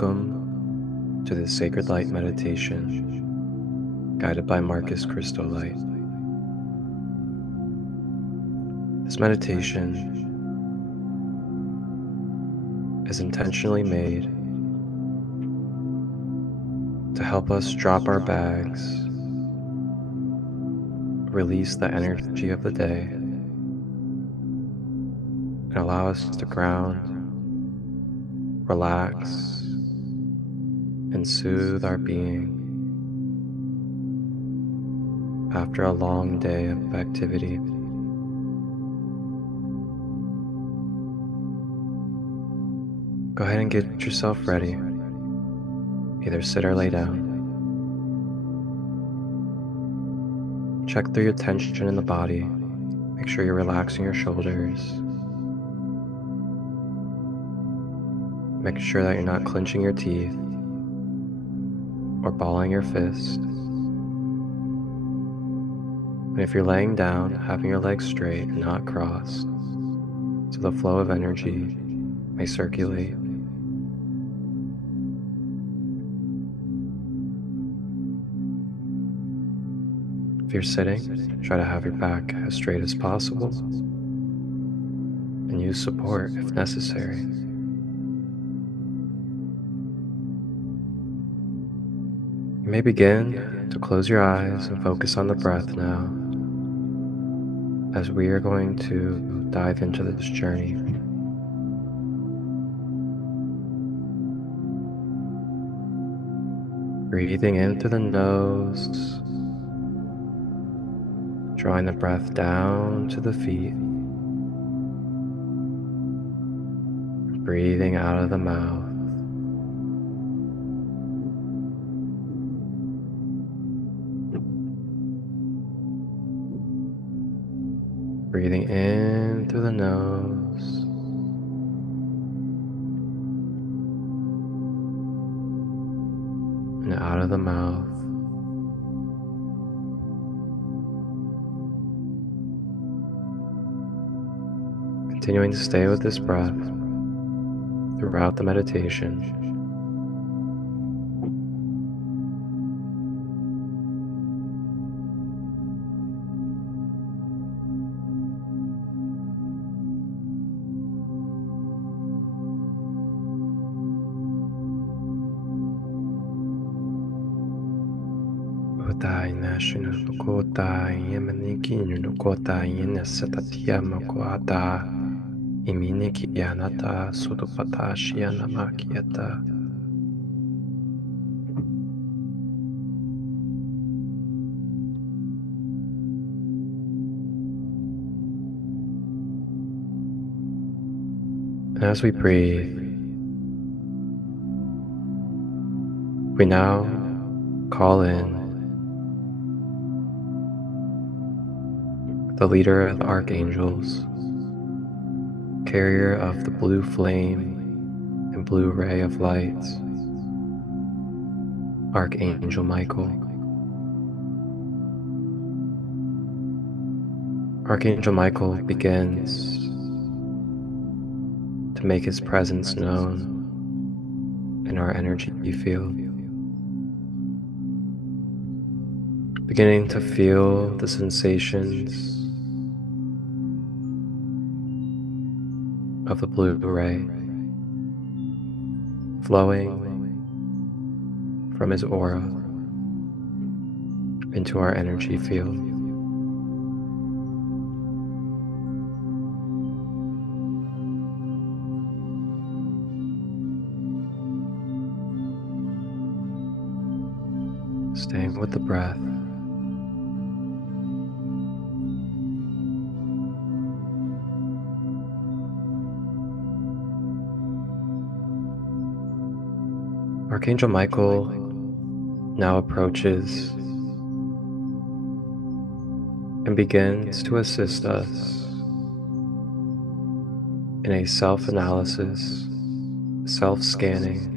Welcome to this Sacred Light meditation, guided by Marcus Christolight. This meditation is intentionally made to help us drop our bags, release the energy of the day, and allow us to ground, relax, and soothe our being after a long day of activity. Go ahead and get yourself ready. Either sit or lay down. Check through your tension in the body. Make sure you're relaxing your shoulders. Make sure that you're not clenching your teeth or balling your fist. And if you're laying down, having your legs straight and not crossed, so the flow of energy may circulate. If you're sitting, try to have your back as straight as possible and use support if necessary. You may begin to close your eyes and focus on the breath now, as we are going to dive into this journey. Breathing in through the nose, drawing the breath down to the feet, breathing out of the mouth. Breathing in through the nose, and out of the mouth. Continuing to stay with this breath throughout the meditation. And as we breathe, we now call in the leader of the archangels, carrier of the blue flame and blue ray of light, Archangel Michael. Archangel Michael begins to make his presence known in our energy field, beginning to feel the sensations of the blue ray flowing from his aura into our energy field. Staying with the breath. Archangel Michael now approaches and begins to assist us in a self-analysis, self-scanning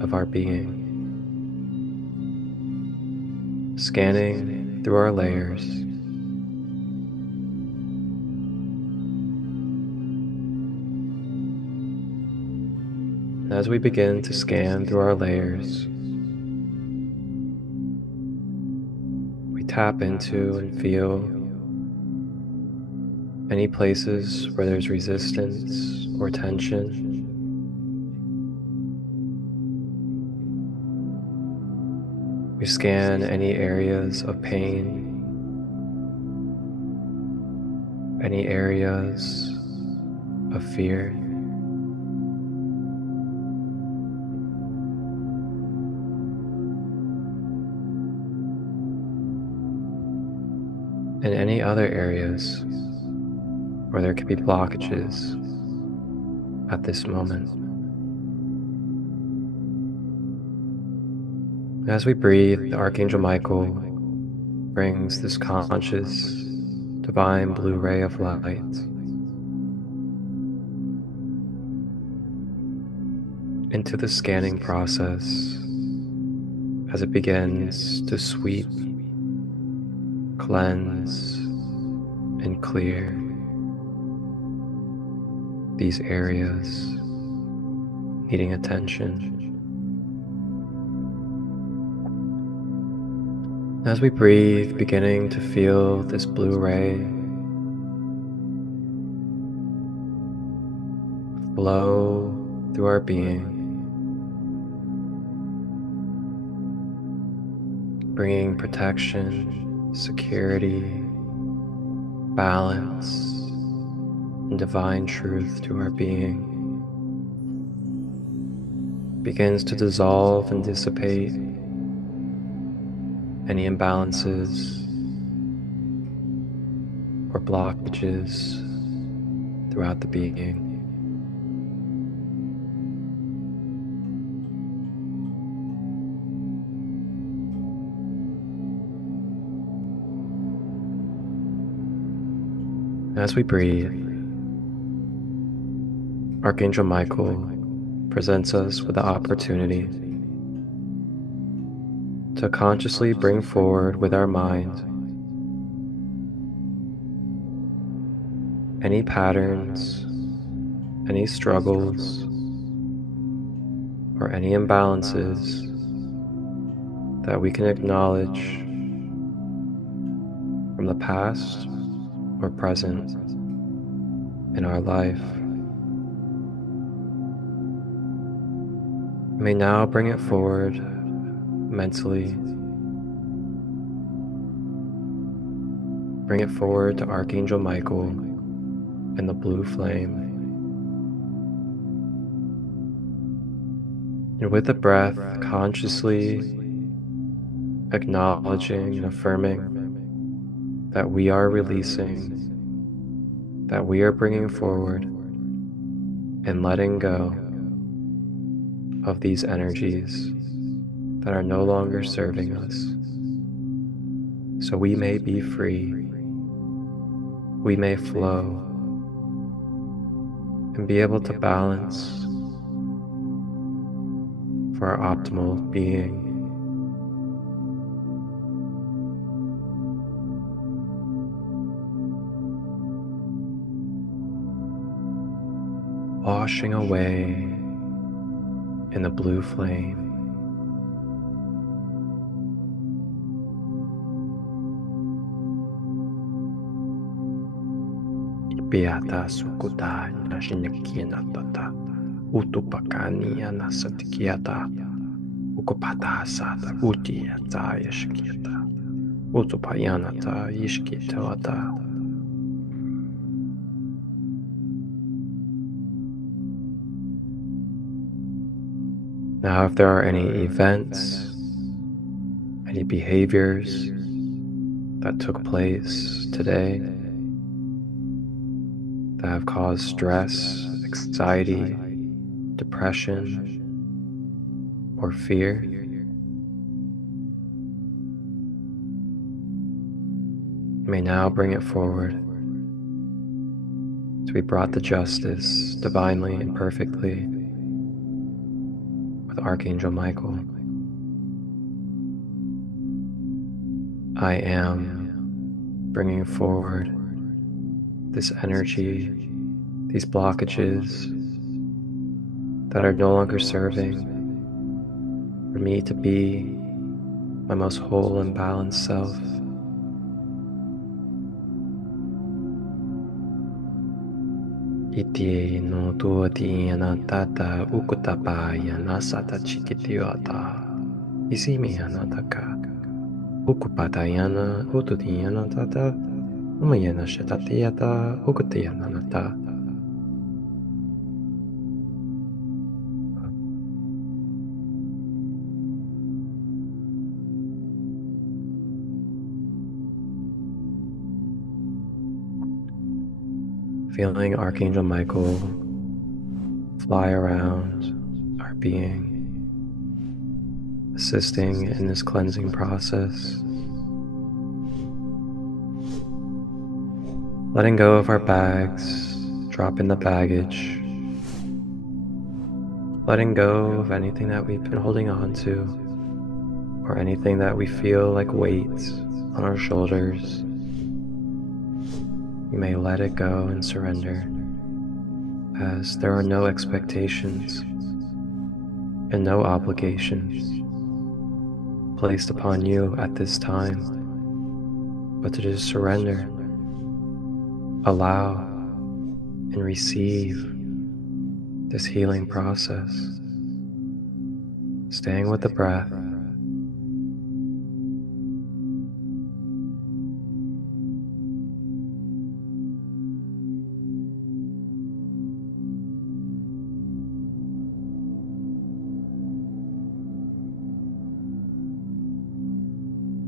of our being. Scanning through our layers, As we begin to scan through our layers, we tap into and feel any places where there's resistance or tension. We scan any areas of pain, any areas of fear. And any other areas where there could be blockages at this moment. As we breathe, Archangel Michael brings this conscious, divine blue ray of light into the scanning process as it begins to sweep, cleanse, and clear these areas needing attention. As we breathe, beginning to feel this blue ray flow through our being, bringing protection, security, balance, and divine truth to our being, begins to dissolve and dissipate any imbalances or blockages throughout the being. As we breathe, Archangel Michael presents us with the opportunity to consciously bring forward with our mind any patterns, any struggles, or any imbalances that we can acknowledge from the past or present in our life. We may now bring it forward mentally. Bring it forward to Archangel Michael and the blue flame. And with the breath, consciously acknowledging and affirming that we are releasing, that we are bringing forward and letting go of these energies that are no longer serving us, so we may be free, we may flow, and be able to balance for our optimal being. Washing away in the blue flame. Piata sukuta nashinakina tata utupakani anasatikiata ukupata sata utiata yashkiata utupayanata yishkitawata. Now, if there are any events, any behaviors that took place today that have caused stress, anxiety, depression, or fear, you may now bring it forward to be brought to justice divinely and perfectly with Archangel Michael. I am bringing forward this energy, these blockages that are no longer serving for me to be my most whole and balanced self. Iti no tuati anatata ukutapa yanasata chikitiota isimi anataka ukupatayana ututiyanatata umayana shatatiyata ukutiyananata. Feeling Archangel Michael fly around our being, assisting in this cleansing process. Letting go of our bags, dropping the baggage, letting go of anything that we've been holding on to, or anything that we feel like weights on our shoulders. You may let it go and surrender, as there are no expectations and no obligations placed upon you at this time, but to just surrender, allow, and receive this healing process, staying with the breath.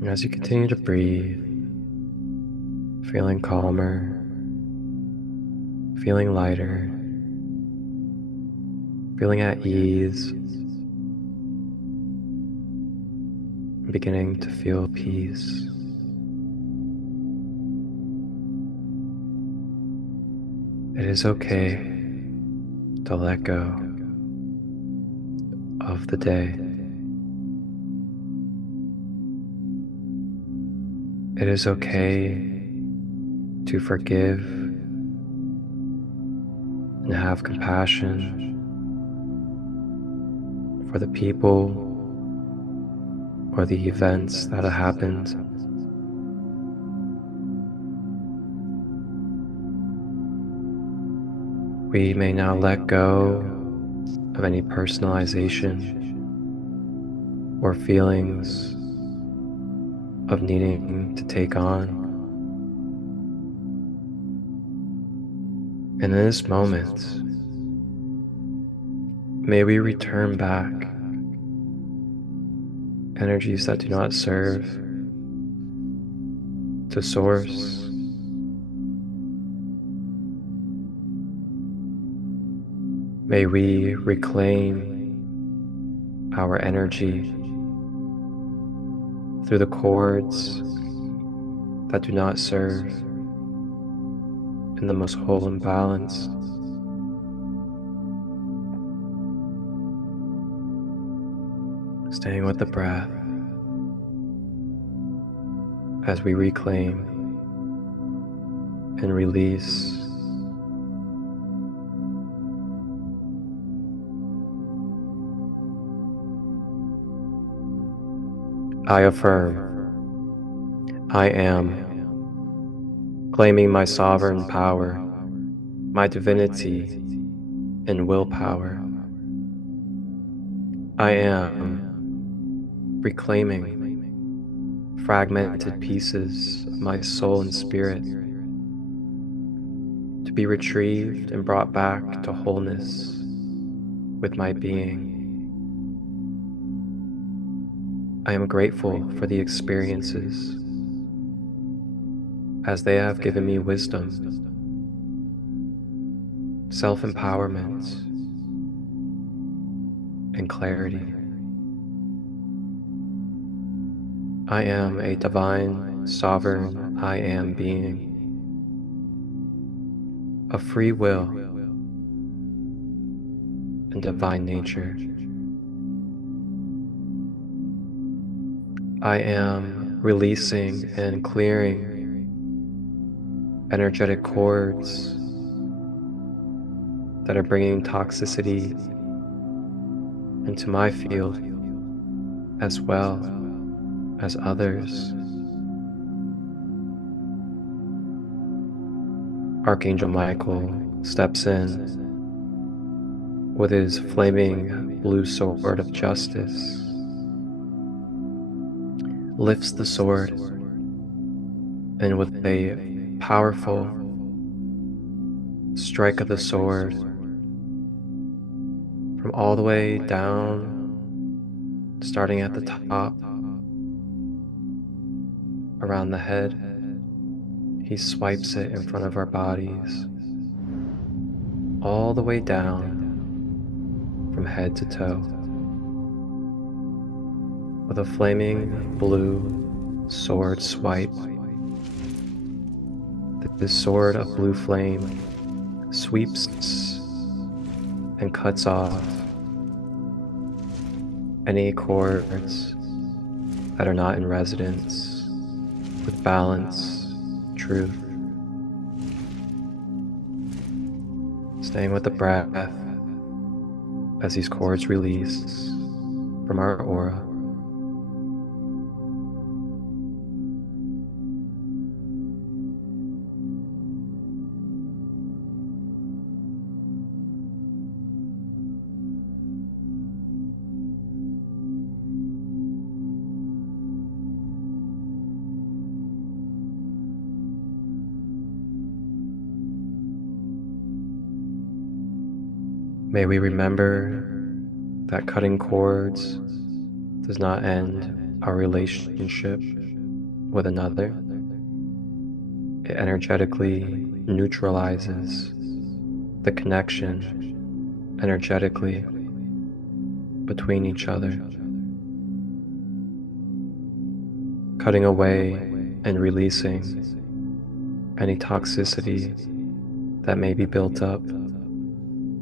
And as you continue to breathe, feeling calmer, feeling lighter, feeling at ease, beginning to feel peace. It is okay to let go of the day. It is okay to forgive and have compassion for the people or the events that have happened. We may now let go of any personalization or feelings of needing to take on. And in this moment, may we return back energies that do not serve to Source. May we reclaim our energy through the cords that do not serve in the most whole and balanced. Staying with the breath as we reclaim and release. I affirm, I am, claiming my sovereign power, my divinity, and willpower. I am reclaiming fragmented pieces of my soul and spirit to be retrieved and brought back to wholeness with my being. I am grateful for the experiences as they have given me wisdom, self-empowerment, and clarity. I am a divine, sovereign I am being, of free will and divine nature. I am releasing and clearing energetic cords that are bringing toxicity into my field as well as others. Archangel Michael steps in with his flaming blue sword of justice, lifts the sword, and with a powerful strike of the sword from all the way down, starting at the top, around the head, he swipes it in front of our bodies, all the way down from head to toe, with a flaming blue sword swipe. This sword of blue flame sweeps and cuts off any cords that are not in resonance with balance, truth. Staying with the breath as these cords release from our aura. May we remember that cutting cords does not end our relationship with another. It energetically neutralizes the connection energetically between each other. Cutting away and releasing any toxicity that may be built up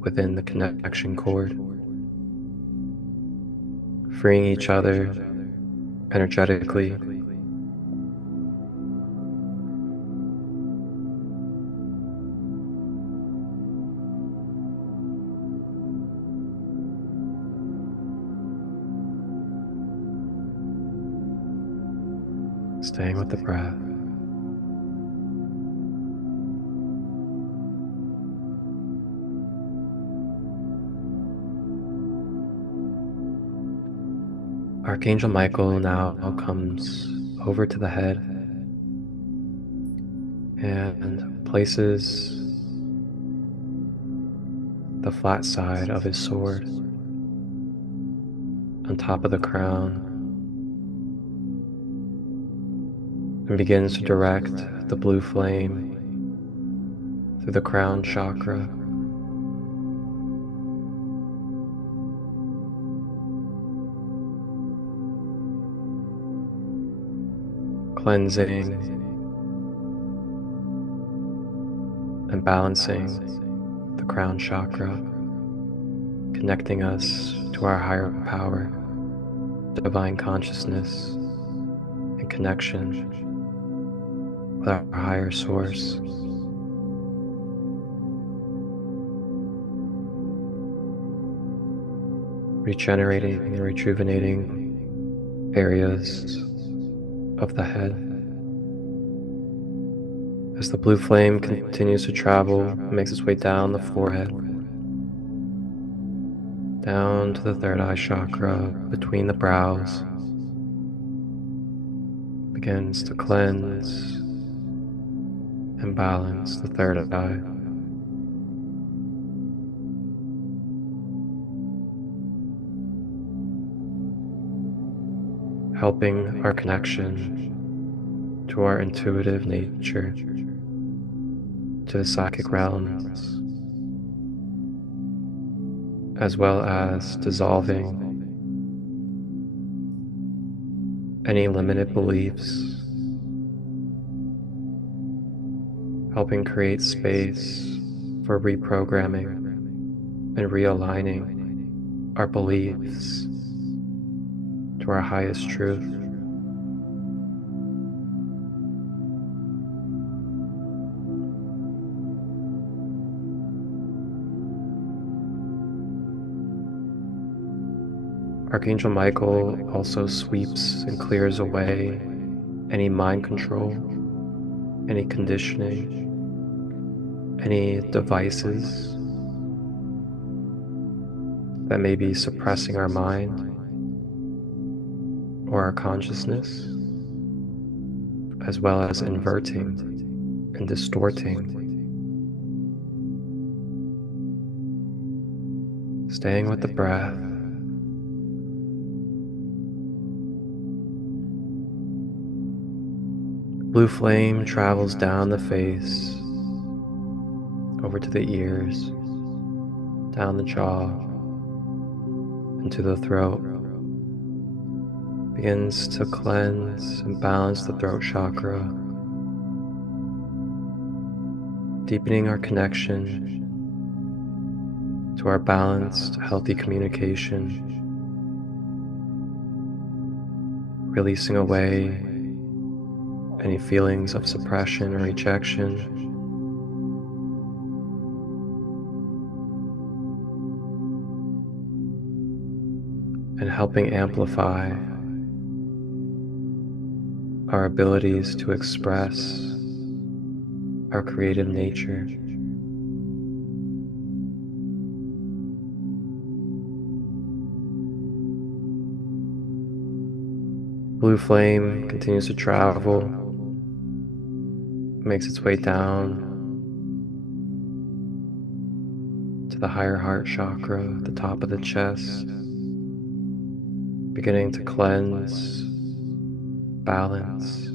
within the connection cord, freeing each other energetically, staying with the breath. Archangel Michael now comes over to the head and places the flat side of his sword on top of the crown and begins to direct the blue flame through the crown chakra, cleansing and balancing the crown chakra, connecting us to our higher power, divine consciousness, and connection with our higher source. Regenerating and rejuvenating areas of the head. As the blue flame continues to travel, it makes its way down the forehead, down to the third eye chakra between the brows, begins to cleanse and balance the third eye. Helping our connection to our intuitive nature, to the psychic realms, as well as dissolving any limited beliefs, helping create space for reprogramming and realigning our beliefs to our highest truth. Archangel Michael also sweeps and clears away any mind control, any conditioning, any devices that may be suppressing our mind or our consciousness, as well as inverting and distorting. Staying with the breath. Blue flame travels down the face, over to the ears, down the jaw, into the throat. Begins to cleanse and balance the throat chakra, deepening our connection to our balanced, healthy communication, releasing away any feelings of suppression or rejection, and helping amplify our abilities to express our creative nature. Blue flame continues to travel, makes its way down to the higher heart chakra, the top of the chest, beginning to cleanse, balance,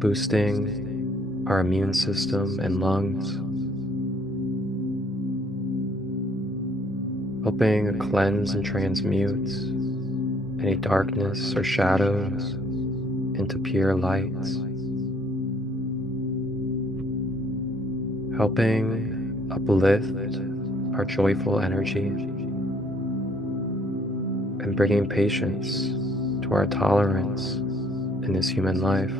boosting our immune system and lungs, helping cleanse and transmute any darkness or shadows into pure lights, helping uplift our joyful energy and bringing patience to our tolerance in this human life.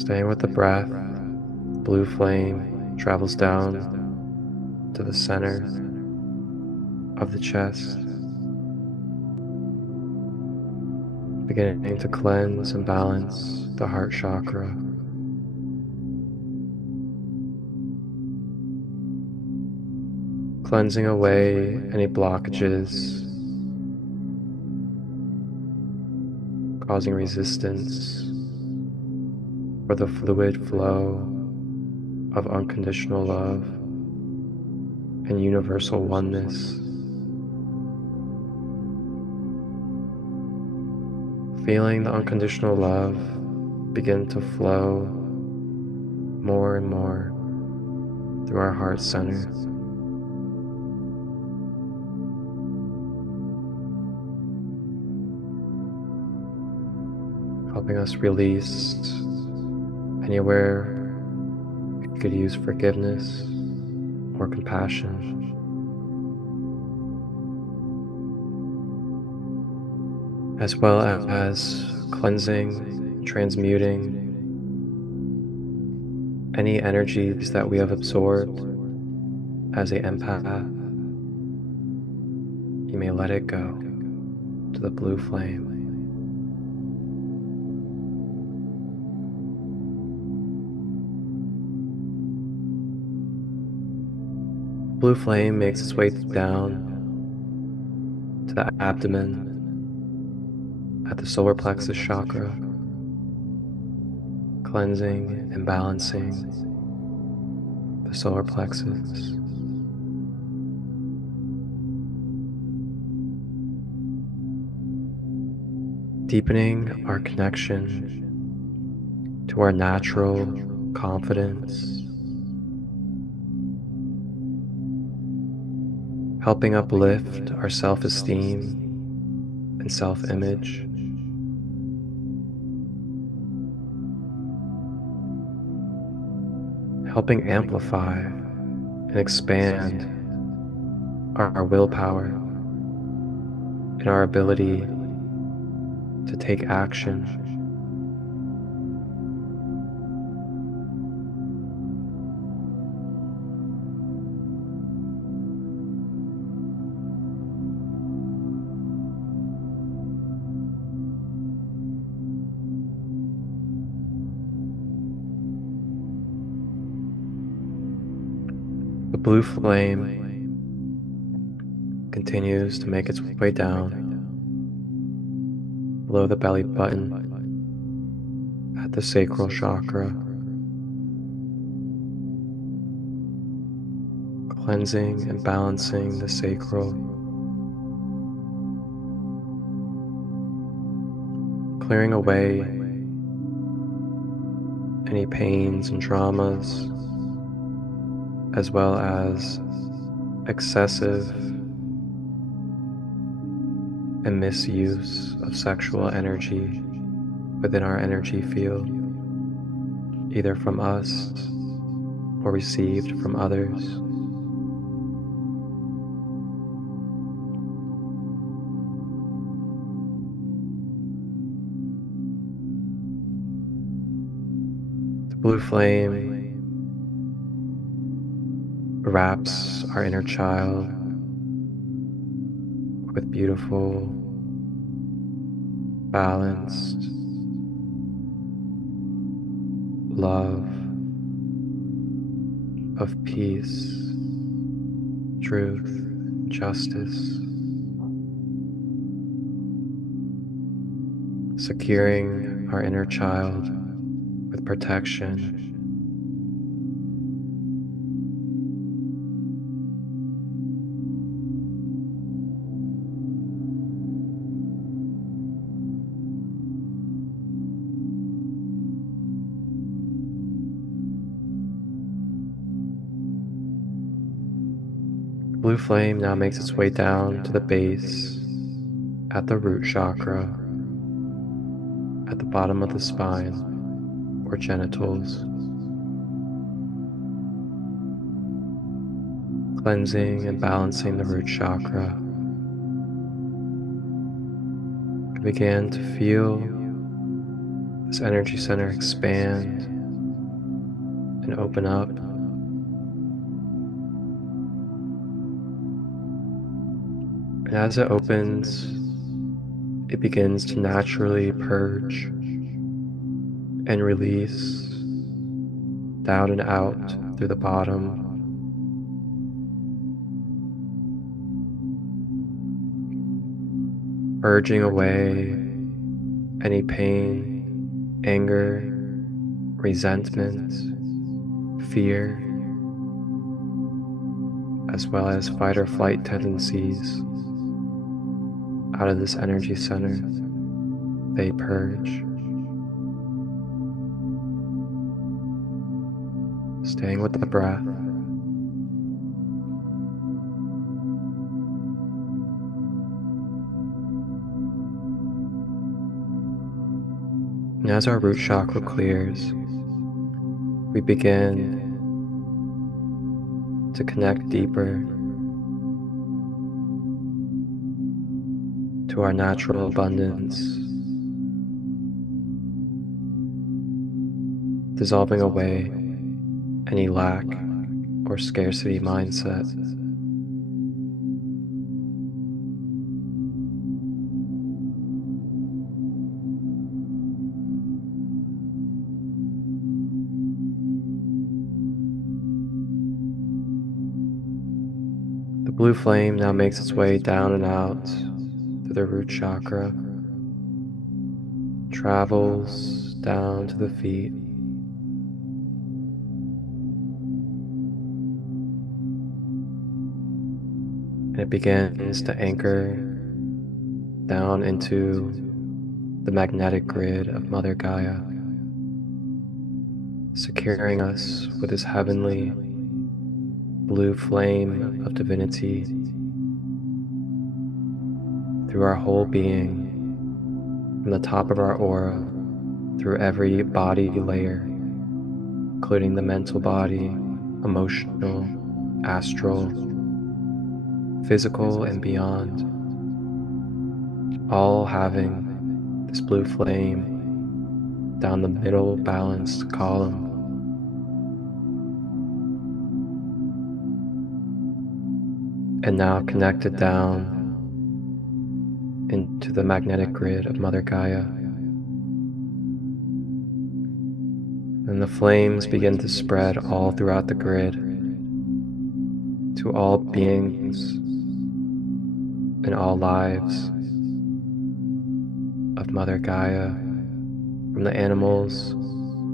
Staying with the breath, blue flame travels down to the center of the chest, beginning to cleanse and balance the heart chakra. Cleansing away any blockages, causing resistance for the fluid flow of unconditional love and universal oneness. Feeling the unconditional love begin to flow more and more through our heart center. Helping us release anywhere we could use forgiveness or compassion. As well as cleansing, transmuting any energies that we have absorbed as an empath. You may let it go to the blue flame. Blue flame makes its way down to the abdomen at the solar plexus chakra, cleansing and balancing the solar plexus. Deepening our connection to our natural confidence, helping uplift our self-esteem and self-image. Helping amplify and expand our willpower and our ability to take action. blue flame continues to make its way down below the belly button at the sacral chakra, cleansing and balancing the sacral, clearing away any pains and traumas, as well as excessive and misuse of sexual energy within our energy field, either from us or received from others. The blue flame wraps our inner child with beautiful, balanced love of peace, truth, justice, securing our inner child with protection, blue flame now makes its way down to the base at the root chakra, at the bottom of the spine or genitals, cleansing and balancing the root chakra. I began to feel this energy center expand and open up. And as it opens, it begins to naturally purge and release down and out through the bottom, purging away any pain, anger, resentment, fear, as well as fight or flight tendencies out of this energy center. They purge. Staying with the breath. And as our root chakra clears, we begin to connect deeper to our natural abundance, dissolving away any lack or scarcity mindset. The blue flame now makes its way down and out through the root chakra, travels down to the feet, and it begins to anchor down into the magnetic grid of Mother Gaia, securing us with this heavenly blue flame of divinity through our whole being, from the top of our aura, through every body layer, including the mental body, emotional, astral, physical, and beyond, all having this blue flame down the middle balanced column. And now connected down into the magnetic grid of Mother Gaia. And the flames begin to spread all throughout the grid, to all beings in all lives of Mother Gaia, from the animals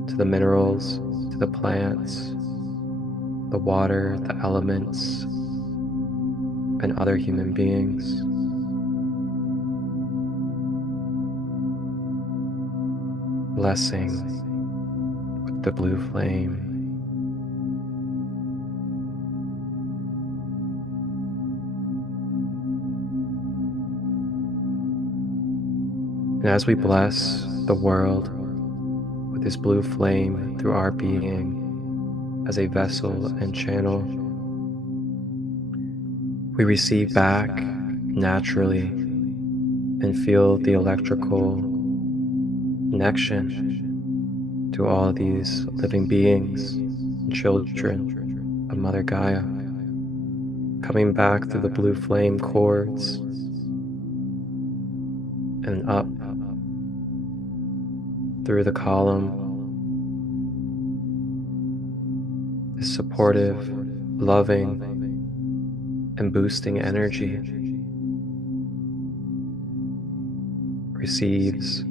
to the minerals to the plants, the water, the elements, and other human beings. Blessing with the blue flame. And as we bless the world with this blue flame through our being as a vessel and channel, we receive back naturally and feel the electrical connection to all these living beings and children of Mother Gaia, coming back through the blue flame cords and up through the column, this supportive, loving, and boosting energy receives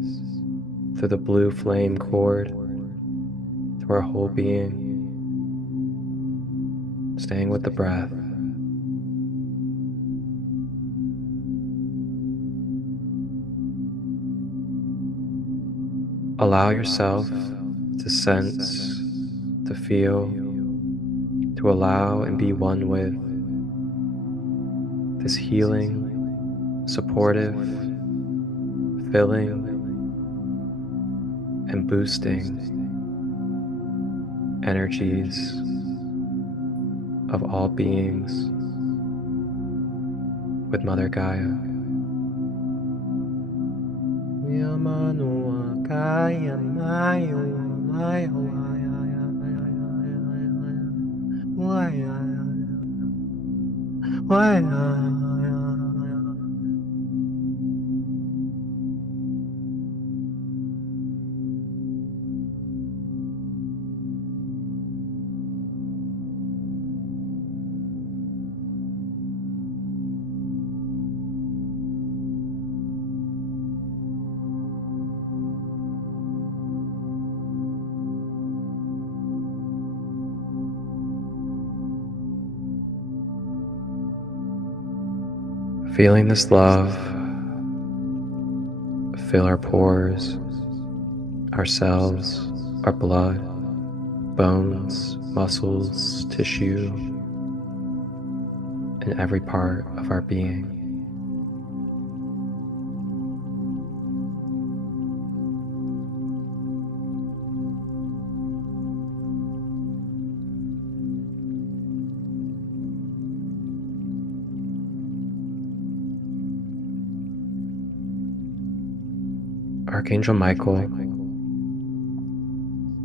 through the blue flame cord to our whole being, staying with the breath. Allow yourself to sense, to feel, to allow and be one with this healing, supportive, filling, and boosting energies of all beings with Mother Gaia. Feeling this love fill our pores, our cells, our blood, bones, muscles, tissue, and every part of our being. Archangel Michael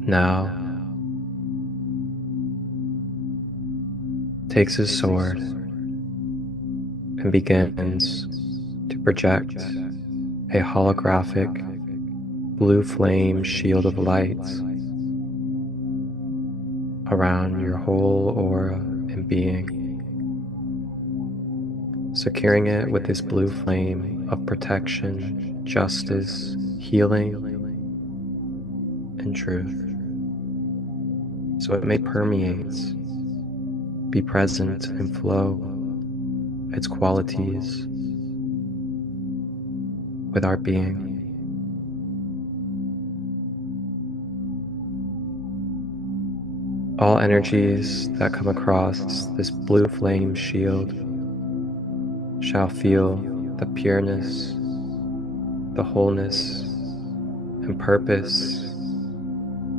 now takes his sword and begins to project a holographic blue flame shield of light around your whole aura and being, securing it with this blue flame of protection, justice, healing, and truth, so it may permeate, be present, and flow its qualities with our being. All energies that come across this blue flame shield shall feel the pureness, the wholeness, and purpose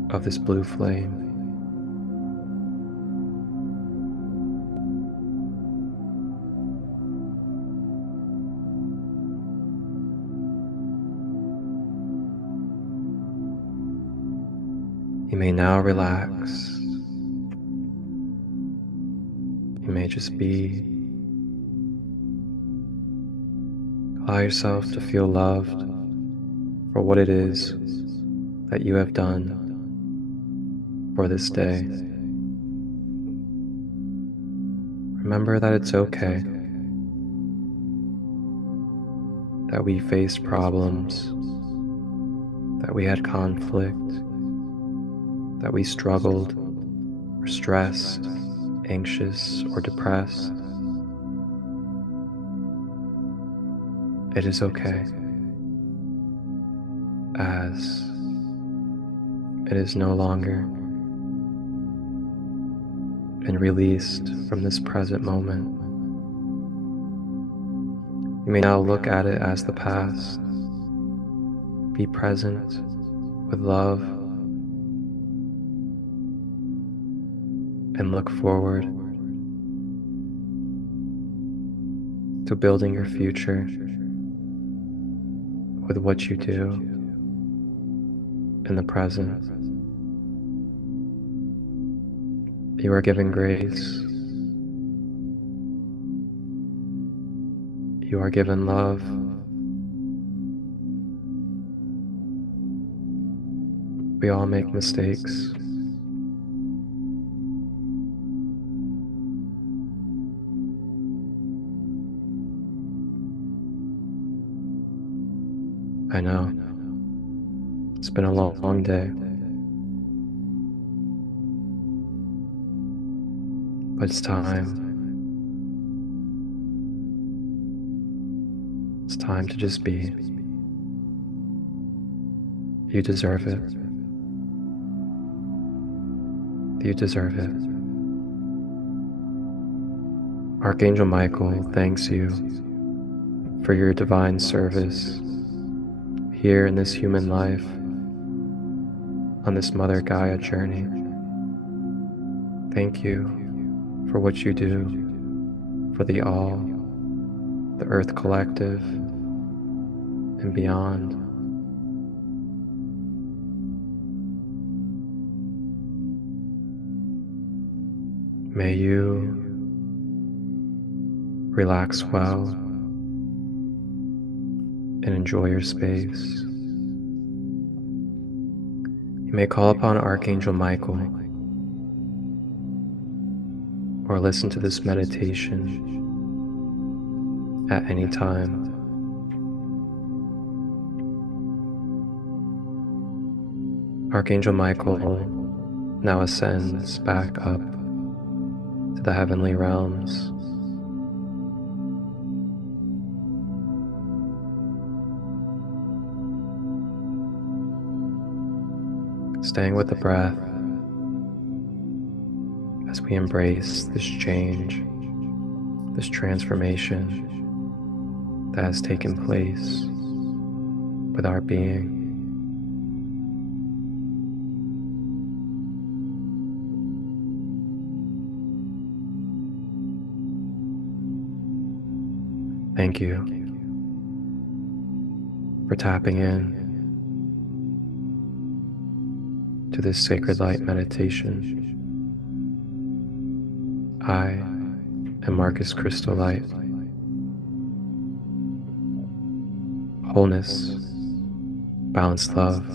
of this blue flame. You may now relax. You may just be. Allow yourself to feel loved for what it is that you have done for this day. remember that it's okay that we faced problems, that we had conflict, that we struggled, or stressed, anxious, or depressed. It is okay, as it is no longer been released from this present moment. You may now look at it as the past. Be present with love and look forward to building your future with what you do in the present. You are given grace. You are given love. We all make mistakes. I know. It's been a long day. But it's time. It's time to just be. You deserve it. You deserve it. Archangel Michael thanks you for your divine service here in this human life, on this Mother Gaia journey. Thank you for what you do for the All, the Earth Collective, and beyond. May you relax well and enjoy your space. You may call upon Archangel Michael or listen to this meditation at any time. Archangel Michael now ascends back up to the heavenly realms. Staying with the breath as we embrace this change, this transformation that has taken place with our being. Thank you for tapping in to this sacred light meditation. I am Marcus Christolight. Wholeness, balanced love,